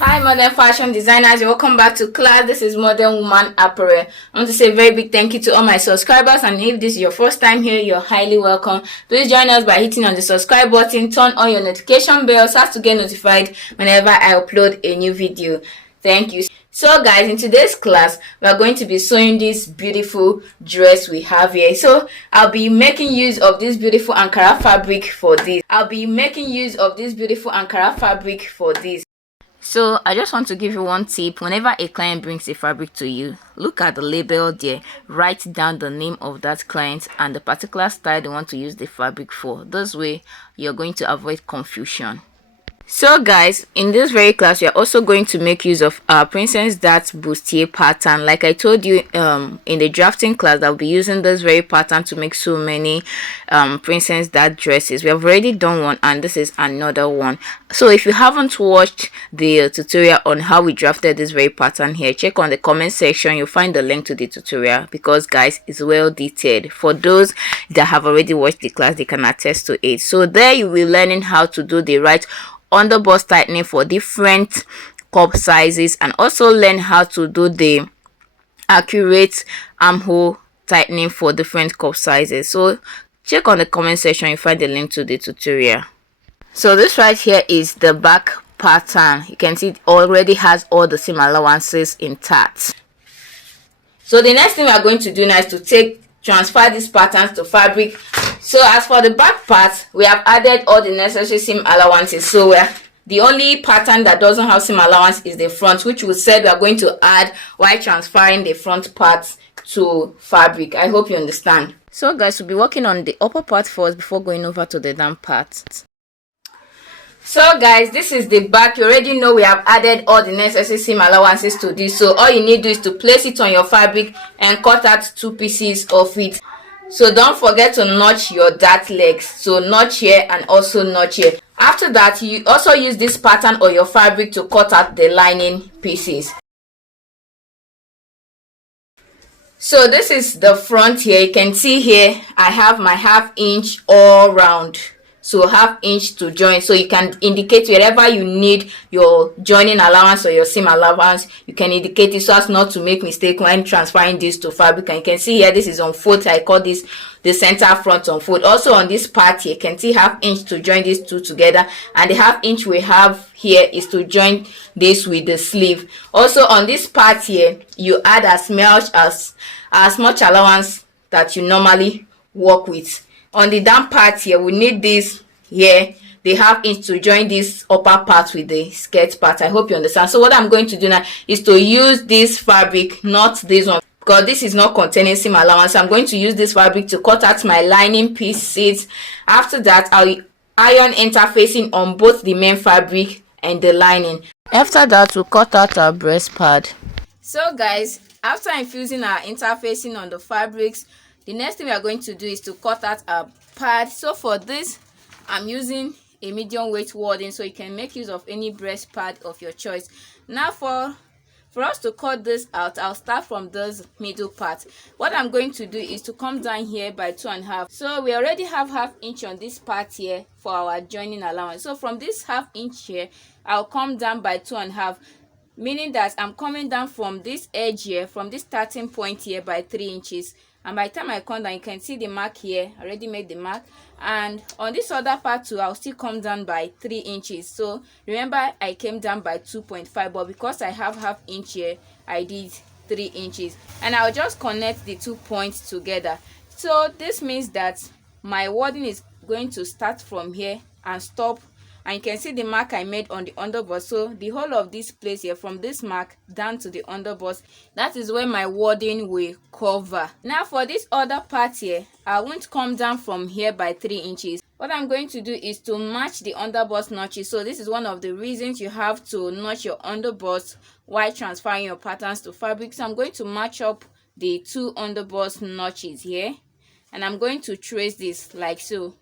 Hi modern fashion designers, welcome back to class. This is Modern Woman Apparel. I want to say a very big thank you to all my subscribers, and if this is your first time here, you're highly welcome. Please join us by hitting on the subscribe button, turn on your notification bell so as to get notified whenever I upload a new video. Thank you. So guys, in today's class we are going to be sewing this beautiful dress we have here. So I'll be making use of this beautiful Ankara fabric for this. So I just want to give you one tip. Whenever a client brings a fabric to you, look at the label there, write down the name of that client and the particular style they want to use the fabric for. This way you're going to avoid confusion. So guys, in this very class we are also going to make use of our Princess Dart bustier pattern. Like I told you in the drafting class, I'll be using this very pattern to make so many Princess Dart dresses. We have already done one and this is another one. So if you haven't watched the tutorial on how we drafted this very pattern here, check on the comment section. You'll find the link to the tutorial because guys, it's well detailed. For those that have already watched the class, they can attest to it. So there you will be learning how to do the right underbust tightening for different cup sizes and also learn how to do the accurate armhole tightening for different cup sizes. So check on the comment section, you find the link to the tutorial. So this right here is the back pattern. You can see it already has all the seam allowances intact. So the next thing we are going to do now is to transfer these patterns to fabric. So as for the back part, we have added all the necessary seam allowances. So the only pattern that doesn't have seam allowance is the front, which we said we are going to add while transferring the front part to fabric. I hope you understand. So guys, we'll be working on the upper part first before going over to the down part. So guys, this is the back. You already know we have added all the necessary seam allowances to this. So all you need to do is to place it on your fabric and cut out 2 pieces of it. So don't forget to notch your dart legs. So notch here and also notch here. After that, you also use this pattern on your fabric to cut out the lining pieces. So this is the front here. You can see here I have my 1/2 inch all round. So 1/2 inch to join. So you can indicate wherever you need your joining allowance or your seam allowance, you can indicate it so as not to make mistake when transferring this to fabric. And you can see here this is on fold. I call this the center front on fold. Also on this part here, you can see 1/2 inch to join these two together, and the 1/2 inch we have here is to join this with the sleeve. Also on this part here, you add as much allowance that you normally work with. On the down part here, we need this here, the 1/2 inch to join this upper part with the skirt part. I hope you understand. So what I'm going to do now is to use this fabric, not this one, because this is not containing seam allowance. I'm going to use this fabric to cut out my lining pieces. After that, I'll iron interfacing on both the main fabric and the lining. After that, we'll cut out our breast pad. So guys, after infusing our interfacing on the fabrics, the next thing we are going to do is to cut out our pad. So for this, I'm using a medium weight wadding, so you can make use of any breast pad of your choice. Now for us to cut this out, I'll start from this middle part. What I'm going to do is to come down here by 2.5. So we already have 1/2 inch on this part here for our joining allowance. So from this 1/2 inch here, I'll come down by 2.5. Meaning that I'm coming down from this edge here, from this starting point here by 3 inches. And by the time I come down, you can see the mark here. I already made the mark. And on this other part too, I'll still come down by 3 inches. So remember, I came down by 2.5, but because I have 1/2 inch here, I did 3 inches. And I'll just connect the 2 points together. So this means that my wadding is going to start from here and stop. And you can see the mark I made on the underbust. So the whole of this place here, from this mark down to the underbust, that is where my wadding will cover. Now for this other part here, I won't come down from here by 3 inches. What I'm going to do is to match the underbust notches. So this is one of the reasons you have to notch your underbust while transferring your patterns to fabric. So I'm going to match up the 2 underbust notches here, and I'm going to trace this like so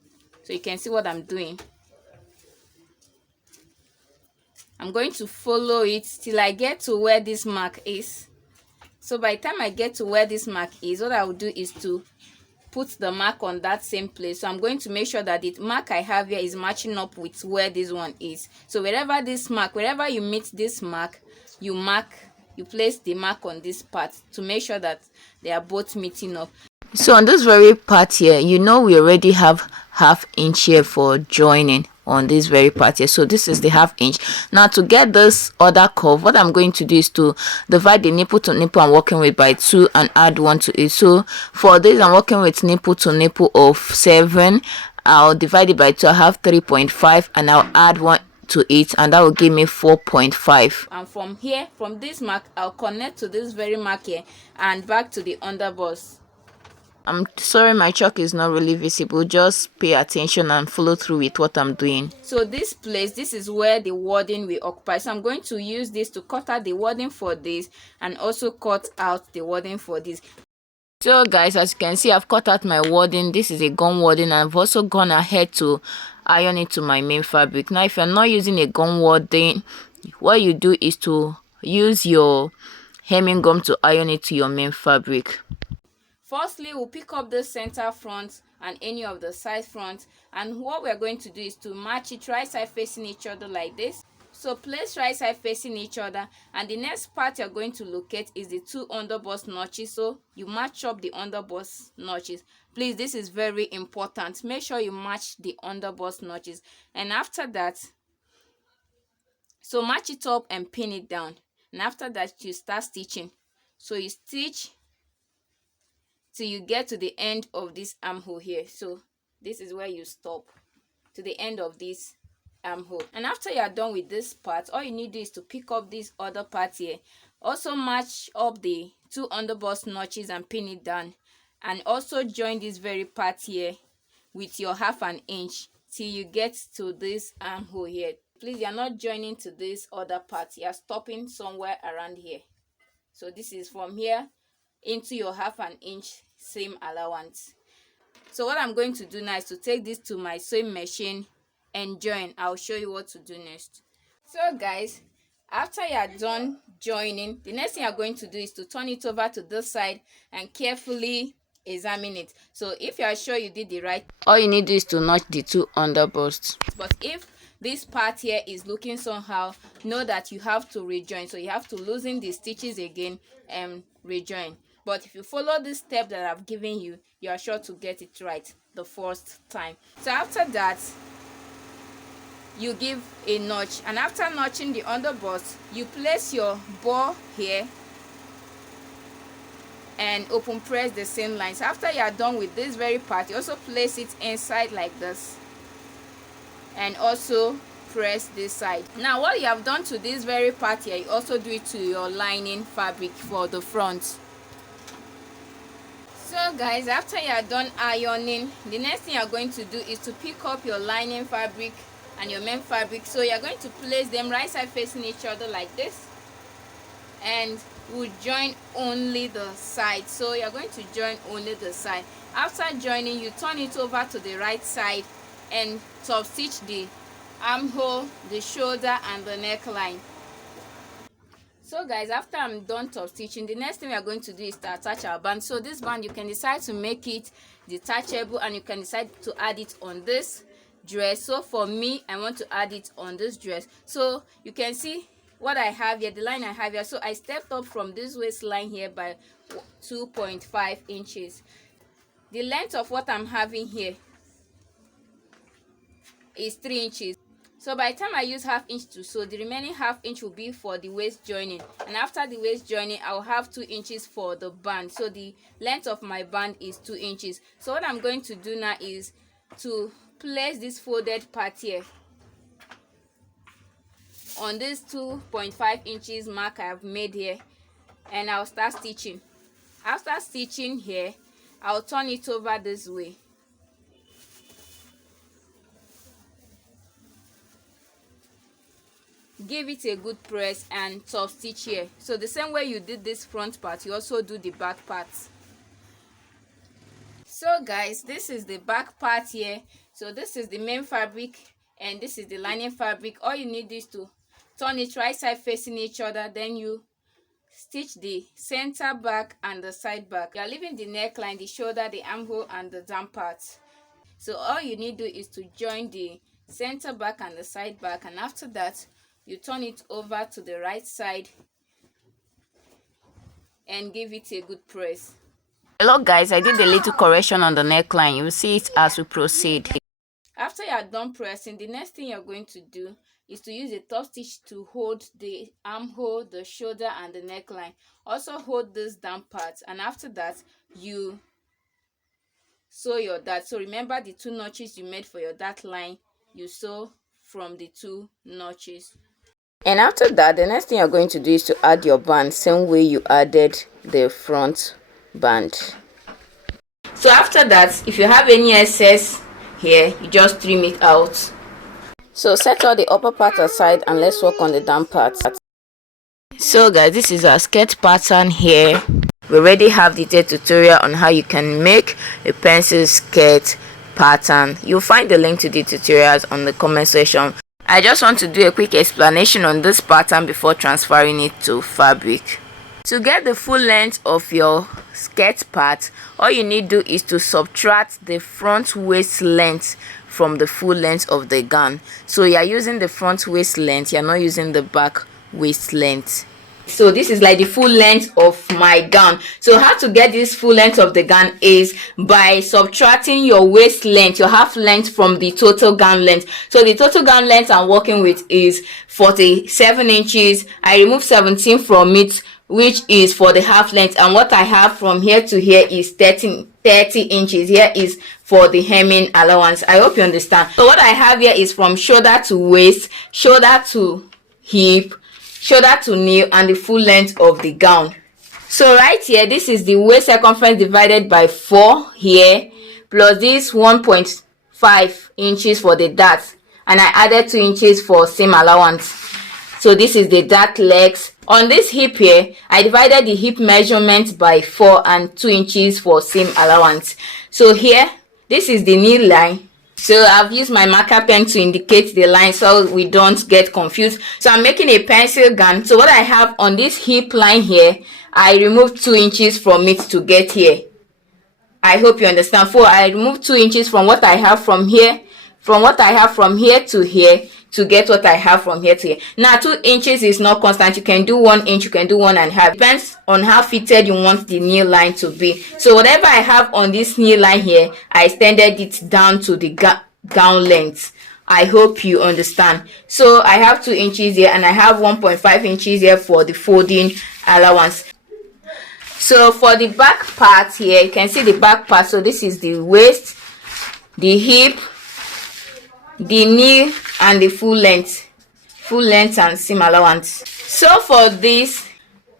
you can see what I'm doing. I'm going to follow it till I get to where this mark is. So by the time I get to where this mark is, what I will do is to put the mark on that same place. So I'm going to make sure that the mark I have here is matching up with where this one is. So wherever you meet this mark, you place the mark on this part to make sure that they are both meeting up. So on this very part here, we already have half inch here for joining on this very part here. So this is the half inch. Now to get this other curve, what I'm going to do is to divide the nipple to nipple I'm working with by 2 and add 1 to it. So for this, I'm working with nipple to nipple of 7. I'll divide it by 2. I have 3.5 and I'll add 1 to it, and that will give me 4.5. And from here, from this mark, I'll connect to this very mark here and back to the underbust. I'm sorry my chalk is not really visible. Just pay attention and follow through with what I'm doing. So this is where the wording will occupy. So I'm going to use this to cut out the wording for this and also cut out the wording for this. So guys, as you can see, I've cut out my wording. This is a gum wording, and I've also gone ahead to iron it to my main fabric. Now if you're not using a gum wording, what you do is to use your hemming gum to iron it to your main fabric. Firstly, we'll pick up the center front and any of the side front, and what we're going to do is to match it right side facing each other like this. So place right side facing each other, and the next part you're going to locate is the 2 underbust notches. So you match up the underbust notches. Please, this is very important. Make sure you match the underbust notches, and after that, so match it up and pin it down, and after that you start stitching. So you stitch till you get to the end of this armhole here. So this is where you stop, to the end of this armhole. And after you are done with this part, all you need to do is to pick up this other part here. Also match up the 2 underbust notches and pin it down, and also join this very part here with your 1/2 inch till you get to this armhole here. Please, you are not joining to this other part. You are stopping somewhere around here. So this is from here into your 1/2 inch seam allowance. So what I'm going to do now is to take this to my sewing machine and join. I'll show you what to do next. So guys, after you are done joining, the next thing you're going to do is to turn it over to this side and carefully examine it. So if you are sure you did the right, all you need to do is to notch the 2 underbusts. But if this part here is looking somehow, know that you have to rejoin. So you have to loosen the stitches again and rejoin. But if you follow this step that I've given you, you are sure to get it right the first time. So after that, you give a notch, and after notching the underbust, you place your ball here and open press the same lines. After you are done with this very part, you also place it inside like this and also press this side. Now what you have done to this very part here, you also do it to your lining fabric for the front. So guys, after you are done ironing, the next thing you are going to do is to pick up your lining fabric and your main fabric. So you are going to place them right side facing each other like this, and we'll join only the side. So you're going to join only the side. After joining, you turn it over to the right side and top stitch the armhole, the shoulder and the neckline. So guys, after I'm done top stitching, the next thing we are going to do is to attach our band. So this band, you can decide to make it detachable, and you can decide to add it on this dress. So for me, I want to add it on this dress. So you can see what I have here, the line I have here. So I stepped up from this waistline here by 2.5 inches. The length of what I'm having here is 3 inches. So by the time I use 1/2 inch to sew, the remaining 1/2 inch will be for the waist joining, and after the waist joining, I'll have 2 inches for the band. So the length of my band is 2 inches. So what I'm going to do now is to place this folded part here on this 2.5 inches mark I have made here, and I'll start stitching. After stitching here, I'll turn it over this way. Give it a good press and top stitch here. So the same way you did this front part, you also do the back part. So guys, this is the back part here. So this is the main fabric and this is the lining fabric. All you need is to turn it right side facing each other, then you stitch the center back and the side back. You are leaving the neckline, the shoulder, the armhole and the down part. So all you need to do is to join the center back and the side back, and after that you turn it over to the right side and give it a good press. Hello guys, I did a little correction on the neckline. You will see it as we proceed. After you are done pressing, the next thing you're going to do is to use a top stitch to hold the armhole, the shoulder and the neckline. Also hold this down part, and after that you sew your dart. So remember the 2 notches you made for your dart line, you sew from the 2 notches. And after that, the next thing you're going to do is to add your band, same way you added the front band. So after that, if you have any excess here, you just trim it out. So set all the upper part aside and let's work on the down part. So guys, this is our skirt pattern here. We already have detailed tutorial on how you can make a pencil skirt pattern. You'll find the link to the tutorials on the comment section. I just want to do a quick explanation on this pattern before transferring it to fabric. To get the full length of your skirt part, all you need to do is to subtract the front waist length from the full length of the gown. So you are using the front waist length, you are not using the back waist length. So this is like the full length of my gown. So how to get this full length of the gown is by subtracting your waist length, your half length, from the total gown length. So the total gown length I'm working with is 47 inches. I remove 17 from it, which is for the half length, and what I have from here to here is 30 inches. Here is for the hemming allowance. I hope you understand. So what I have here is from shoulder to waist, shoulder to hip, shoulder to knee, and the full length of the gown. So right here, this is the waist circumference divided by 4 here, plus this 1.5 inches for the dart, and I added 2 inches for seam allowance. So this is the dart legs. On this hip here, I divided the hip measurement by 4 and 2 inches for seam allowance. So here, this is the knee line. So I've used my marker pen to indicate the line so we don't get confused. So I'm making a pencil gown. So what I have on this hip line here, I removed 2 inches from it to get here. I hope you understand. For I removed 2 inches from what I have from here, to here, to get what I have from here to here. Now 2 inches is not constant. You can do 1 inch, you can do 1.5. Depends on how fitted you want the knee line to be. So whatever I have on this knee line here, I extended it down to the gown length. I hope you understand. So I have 2 inches here and I have 1.5 inches here for the folding allowance. So for the back part here, you can see the back part. So this is the waist, the hip, the knee, and the full length and seam allowance. So for this,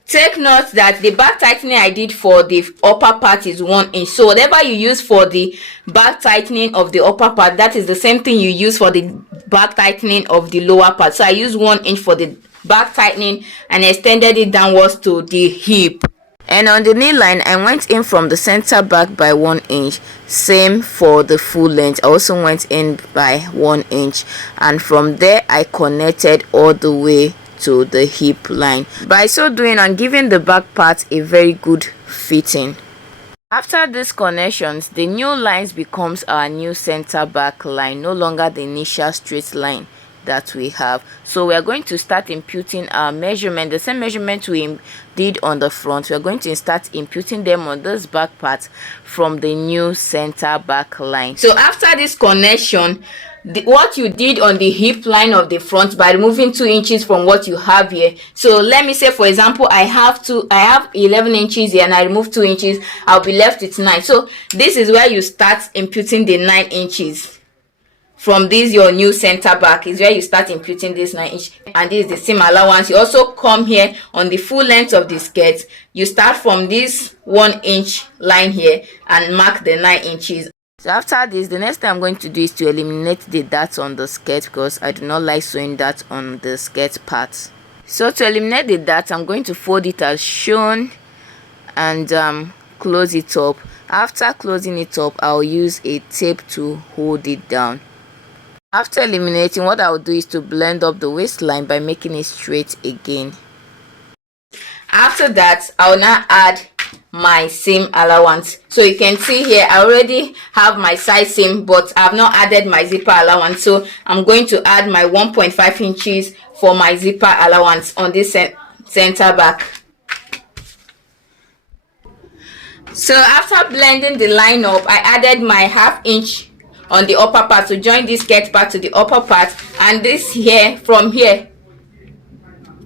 take note that the back tightening I did for the upper part is 1 inch. So whatever you use for the back tightening of the upper part, that is the same thing you use for the back tightening of the lower part. So I used 1 inch for the back tightening and extended it downwards to the hip. And on the knee line, I went in from the center back by 1 inch. Same for the full length. I also went in by 1 inch, and from there I connected all the way to the hip line. By so doing, I'm giving the back part a very good fitting. After these connections, the new lines becomes our new center back line, no longer the initial straight line that we have. So we are going to start imputing our measurement, the same measurement we did on the front. We are going to start imputing them on this back part from the new center back line. So after this connection, what you did on the hip line of the front by removing 2 inches from what you have here. So let me say, for example, I have 11 inches here and I remove 2 inches, I'll be left with 9. So this is where you start imputing the 9 inches. From this your new center back is where you start imputing this 9 inch, and this is the seam allowance. You also come here on the full length of the skirt. You start from this 1 inch line here and mark the 9 inches. So after this, the next thing I'm going to do is to eliminate the darts on the skirt, because I do not like sewing that on the skirt part. So to eliminate the darts, I'm going to fold it as shown and close it up. After closing it up, I'll use a tape to hold it down. After eliminating, what I'll do is to blend up the waistline by making it straight again. After that, I'll now add my seam allowance. So you can see here I already have my side seam, but I've not added my zipper allowance. So I'm going to add my 1.5 inches for my zipper allowance on this center back. So after blending the line up, I added my ½ inch on the upper part to join this skirt part to the upper part, and this here, from here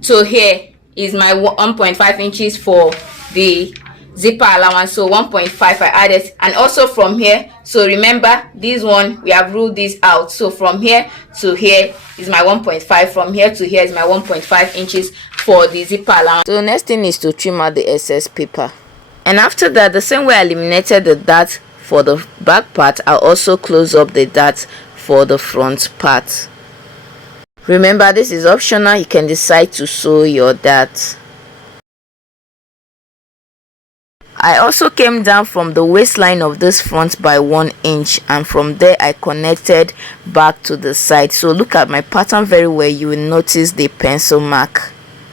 to here, is my 1.5 inches for the zipper allowance. So 1.5 I added, and also from here, so remember this one we have ruled this out, so from here to here is my 1.5, from here to here is my 1.5 inches for the zipper allowance. So next thing is to trim out the excess paper, and after that, the same way I eliminated the dart for the back part, I'll also close up the dart for the front part. Remember, this is optional, you can decide to sew your dart. I also came down from the waistline of this front by 1 inch, and from there I connected back to the side. So look at my pattern very well, you will notice the pencil mark.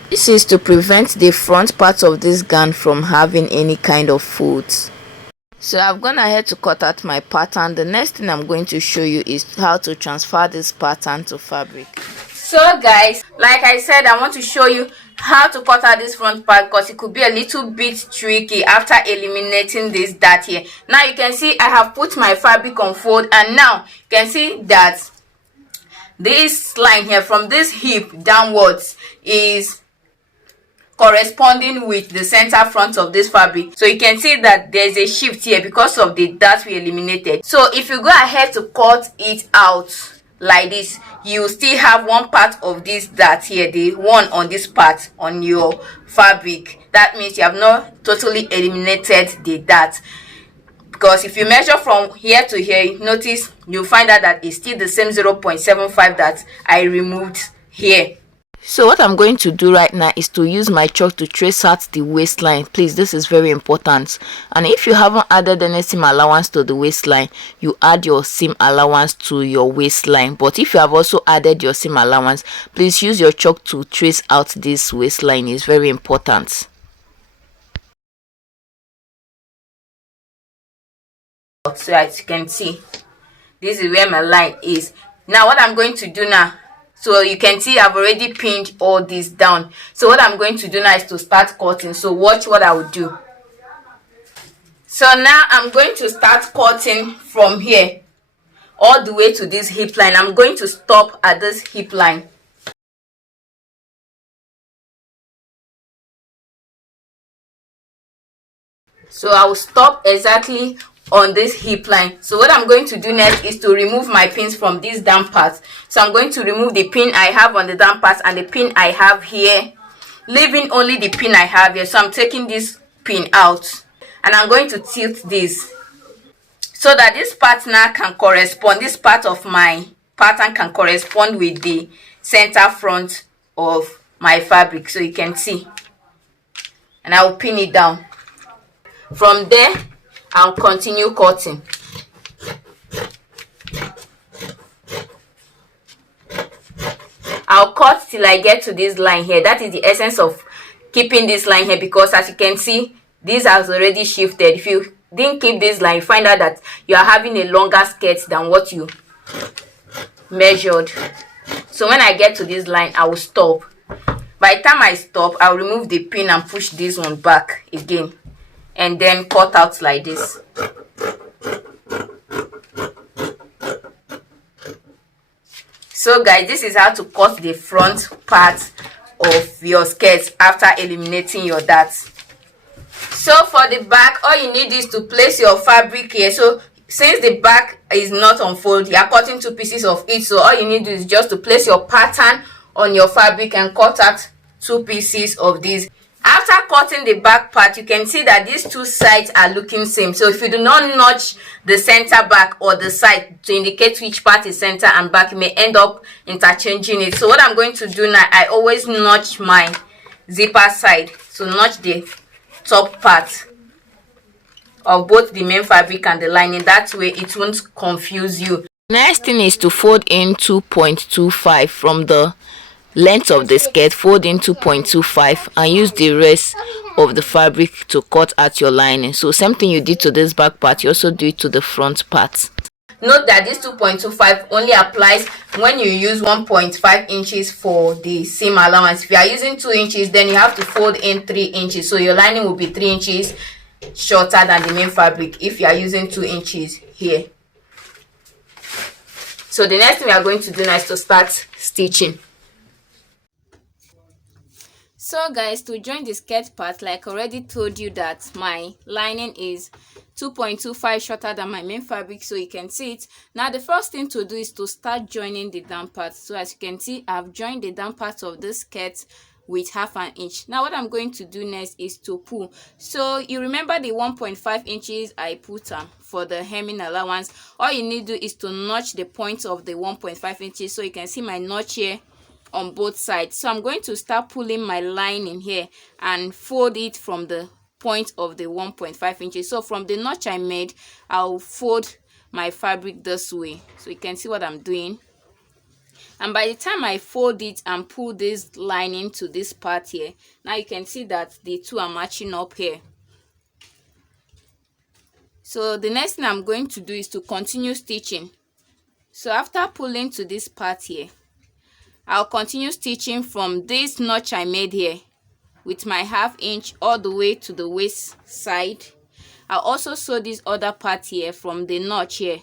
This is to prevent the front part of this gown from having any kind of folds. So I've gone ahead to cut out my pattern. The next thing I'm going to show you is how to transfer this pattern to fabric. So guys, like I said, I want to show you how to cut out this front part, because it could be a little bit tricky after eliminating this dart here. Now you can see I have put my fabric on fold, and now you can see that this line here from this hip downwards is corresponding with the center front of this fabric. So you can see that there's a shift here because of the dart we eliminated. So if you go ahead to cut it out like this, you still have one part of this dart here, the one on this part on your fabric. That means you have not totally eliminated the dart, because if you measure from here to here, notice you'll find out that it's still the same 0.75 that I removed here. So what I'm going to do right now is to use my chalk to trace out the waistline. Please, this is very important. And if you haven't added any seam allowance to the waistline, you add your seam allowance to your waistline. But if you have also added your seam allowance, please use your chalk to trace out this waistline. It's very important. So as you can see, this is where my line is. Now what I'm going to do now, so you can see I've already pinned all this down. So what I'm going to do now is to start cutting. So watch what I will do. So now I'm going to start cutting from here all the way to this hip line. I'm going to stop at this hip line. So I will stop exactly on this hip line. So what I'm going to do next is to remove my pins from this down part. So I'm going to remove the pin I have on the down part and the pin I have here, leaving only the pin I have here. So I'm taking this pin out, and I'm going to tilt this so that this part now can correspond, this part of my pattern can correspond with the center front of my fabric. So you can see, and I will pin it down. From there I'll continue cutting. I'll cut till I get to this line here. That is the essence of keeping this line here, because as you can see, this has already shifted. If you didn't keep this line, you find out that you are having a longer skirt than what you measured. So when I get to this line, I will stop. By the time I stop, I'll remove the pin and push this one back again, and then cut out like this. So guys, this is how to cut the front part of your skirt after eliminating your darts. So for the back, all you need is to place your fabric here. So since the back is not unfolded, you are cutting 2 pieces of it. So all you need is just to place your pattern on your fabric and cut out 2 pieces of this. After cutting the back part, you can see that these 2 sides are looking same. So if you do not notch the center back or the side to indicate which part is center and back, you may end up interchanging it. So what I'm going to do now, I always notch my zipper side. So notch the top part of both the main fabric and the lining. That way it won't confuse you. Next thing is to fold in 2.25 from the length of the skirt, fold in 2.25 and use the rest of the fabric to cut out your lining. So same thing you did to this back part, you also do it to the front part. Note that this 2.25 only applies when you use 1.5 inches for the seam allowance. If you are using 2 inches, then you have to fold in 3 inches. So your lining will be 3 inches shorter than the main fabric if you are using 2 inches here. So the next thing we are going to do now is to start stitching. So guys, to join the skirt part, like I already told you that my lining is 2.25 shorter than my main fabric, so you can see it. Now the first thing to do is to start joining the down part. So as you can see, I've joined the down part of this skirt with 1/2 inch. Now what I'm going to do next is to pull. So you remember the 1.5 inches I put for the hemming allowance. All you need to do is to notch the point of the 1.5 inches. So you can see my notch here on both sides. So I'm going to start pulling my lining here and fold it from the point of the 1.5 inches. So from the notch I made, I'll fold my fabric this way, so you can see what I'm doing. And by the time I fold it and pull this lining to this part here, now you can see that the two are matching up here. So the next thing I'm going to do is to continue stitching. So after pulling to this part here, I'll continue stitching from this notch I made here with my 1/2 inch all the way to the waist side. I'll also sew this other part here from the notch here.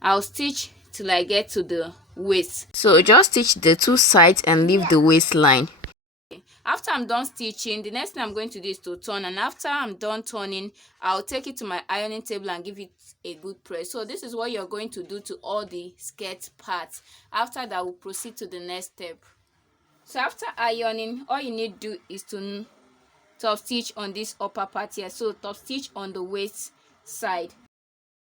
I'll stitch till I get to the waist. So just stitch the two sides and leave the waistline. After I'm done stitching, the next thing I'm going to do is to turn, and after I'm done turning, I'll take it to my ironing table and give it a good press. So this is what you're going to do to all the skirt parts. After that, we'll proceed to the next step. So after ironing, all you need to do is to top stitch on this upper part here. So top stitch on the waist side.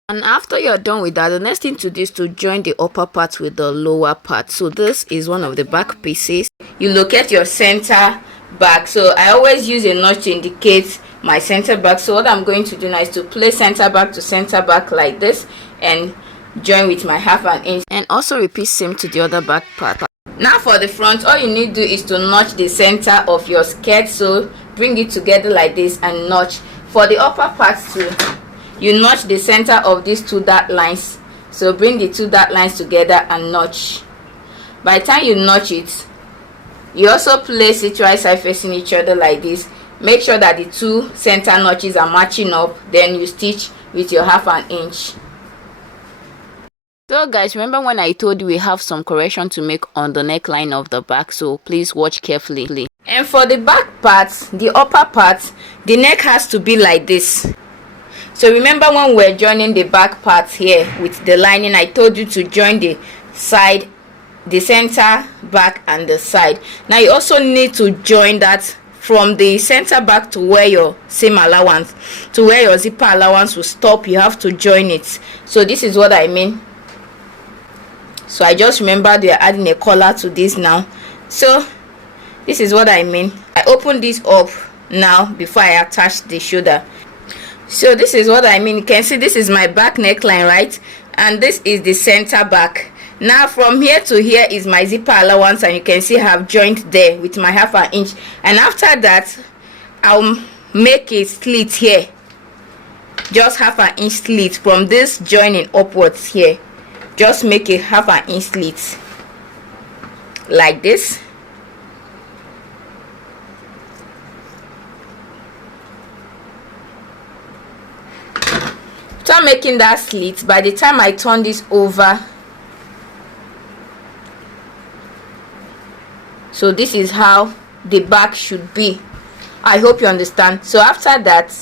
And after you're done with that, the next thing to do is to join the upper part with the lower part. So this is one of the back pieces. You locate your center back. So I always use a notch to indicate my center back. So what I'm going to do now is to place center back to center back like this and join with my 1/2 inch, and also repeat same to the other back part. Now for the front, all you need to do is to notch the center of your skirt. So bring it together like this and notch. For the upper part too, you notch the center of these two dot lines. So bring the two dot lines together and notch. By the time you notch it, you also place it right side facing each other like this. Make sure that the two center notches are matching up. Then you stitch with your 1/2 inch. So guys, remember when I told you we have some correction to make on the neckline of the back, so please watch carefully. And for the back part, the upper part, the neck has to be like this. So remember when we're joining the back part here with the lining, I told you to join the side, the center, back and the side. Now you also need to join that from the center back to where your seam allowance, to where your zipper allowance will stop. You have to join it. So this is what I mean. So I just remembered we are adding a collar to this now. So this is what I mean. I open this up now before I attach the shoulder. So this is what I mean. You can see this is my back neckline, right? And this is the center back. Now from here to here is my zipper allowance, and you can see I have joined there with my 1/2 inch. And after that, I'll make a slit here, just 1/2 inch slit from this joining upwards here. Just make a 1/2 inch slit like this. After making that slit, by the time I turn this over, so this is how the back should be. I hope you understand. So after that,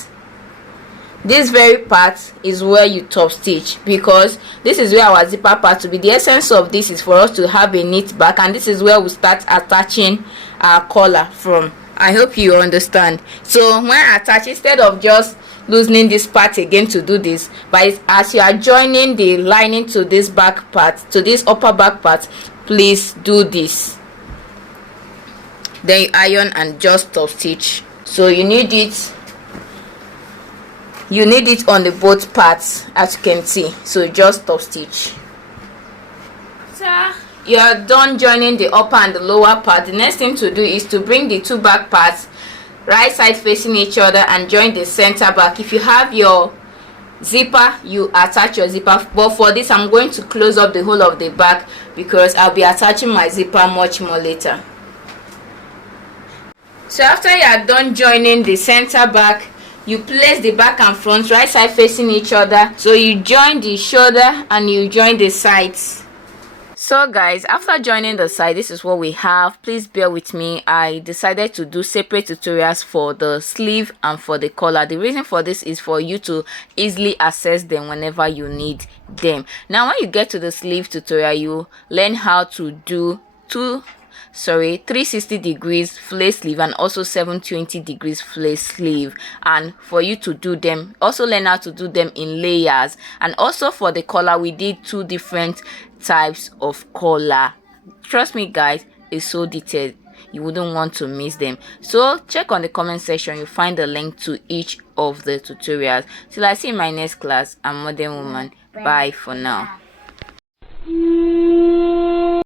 this very part is where you top stitch, because this is where our zipper part will be. The essence of this is for us to have a neat back, and this is where we start attaching our collar from. I hope you understand. So when I attach, instead of just loosening this part again to do this, but as you are joining the lining to this back part, to this upper back part, please do this. Then you iron and just top stitch. So you need it on the both parts, as you can see. So just top stitch. So you are done joining the upper and the lower part, the next thing to do is to bring the two back parts right side facing each other and join the center back. If you have your zipper, you attach your zipper, but for this I'm going to close up the whole of the back because I'll be attaching my zipper much more later. So after you are done joining the center back, you place the back and front right side facing each other. So you join the shoulder and you join the sides. So guys, after joining the side, this is what we have. Please bear with me. I decided to do separate tutorials for the sleeve and for the collar. The reason for this is for you to easily access them whenever you need them. Now when you get to the sleeve tutorial, you learn how to do 360 degrees flare sleeve and also 720 degrees flare sleeve, and for you to do them, also learn how to do them in layers. And also for the collar, we did two different types of collar. Trust me guys, it's so detailed, you wouldn't want to miss them. So check on the comment section, you'll find the link to each of the tutorials. Till I see you in my next class, I'm Modern Woman. Bye for now.